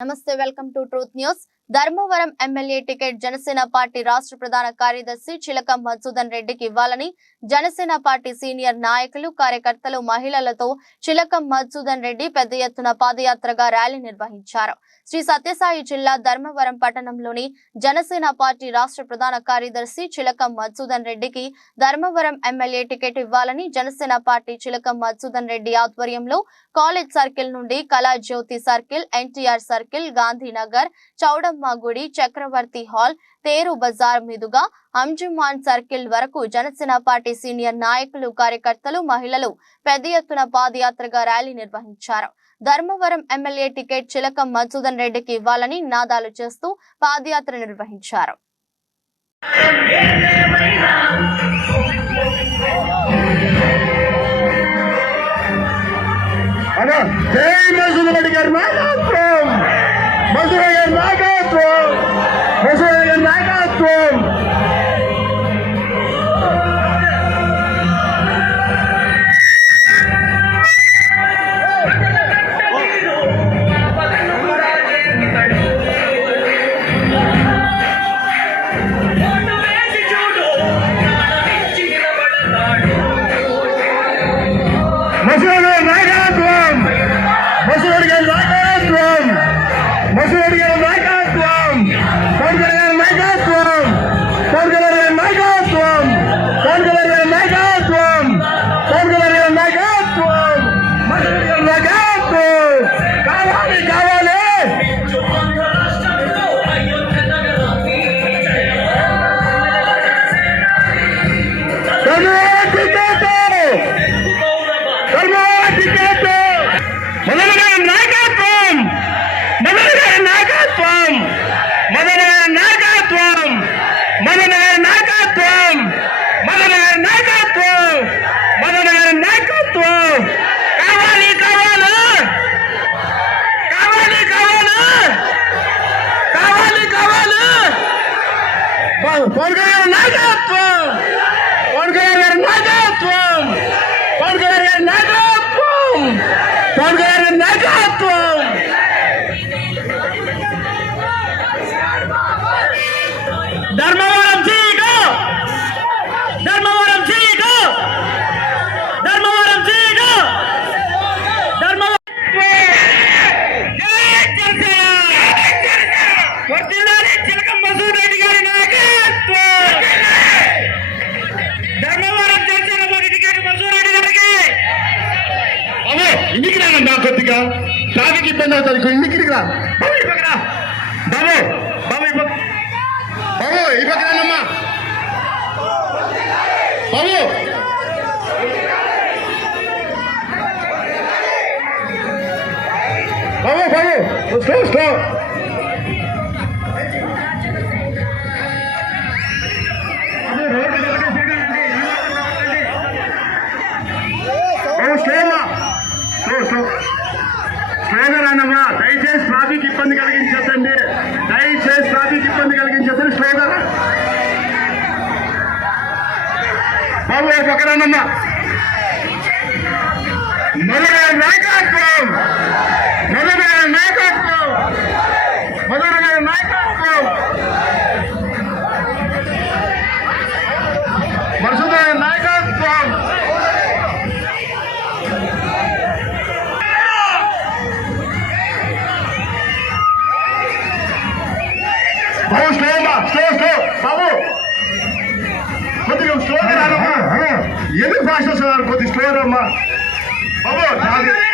నమస్తే welcome to truth news Dharmavaram MLA ticket Janasena party రాష్ట్ర ప్రధాన కార్యదర్శి చిలకం మధుసూదన్ రెడ్డికి ఇవ్వాలని జనసేన పార్టీ సీనియర్ నాయకులు కార్యకర్తలు మహిళలతో చిలకం మధుసూదన్ రెడ్డి పెద్ద ఎత్తున పాదయాత్రగా ర్యాలీ నిర్వహించారు. శ్రీ సత్యసాయి జిల్లా ధర్మవరం పట్టణంలోని జనసేన పార్టీ రాష్ట్ర ప్రధాన కార్యదర్శి చిలకం మధుసూదన్ రెడ్డికి ధర్మవరం ఎమ్మెల్యే టికెట్ ఇవ్వాలని జనసేన పార్టీ చిలకం మధుసూదన్ రెడ్డి ఆధ్వర్యంలో కాలేజ్ సర్కిల్ నుండి Kalajyothi circle NTR circle Gandhinagar Choudamma గుడి చక్రవర్తి హాల్ తేరు బజార్ మీదుగా అంజుమాన్ సర్కిల్ వరకు జనసేన పార్టీ సీనియర్ నాయకులు కార్యకర్తలు మహిళలు పెద్ద ఎత్తున పాదయాత్రగా ర్యాలీ నిర్వహించారు. ధర్మవరం ఎమ్మెల్యే టికెట్ చిలకం మధుసూదన్ రెడ్డికి ఇవ్వాలని నాదాలు చేస్తూ పాదయాత్ర నిర్వహించారు. జై మసూద్ రెడ్డి గారి నాయకత్వం! గారి మసూద్ గారి தொடர்க కొద్దిగా ట్రాఫిక్ ఇబ్బంది అవుతుంది ఇంటికి రా. బాబు ఈ పక్కన బాబు బాబు ఈ పక్క బాబు ఈ పక్కన బాబు. బాబు బాబు స్లో స్లో. బాబు ఒక పక్క మొదలైన నాయకత్వం. స్లోగా రానమ్మా ఎందుకు ఫాస్ట్ వస్తున్నారు కొద్దిగా స్లో రమ్మా బాబు నాకు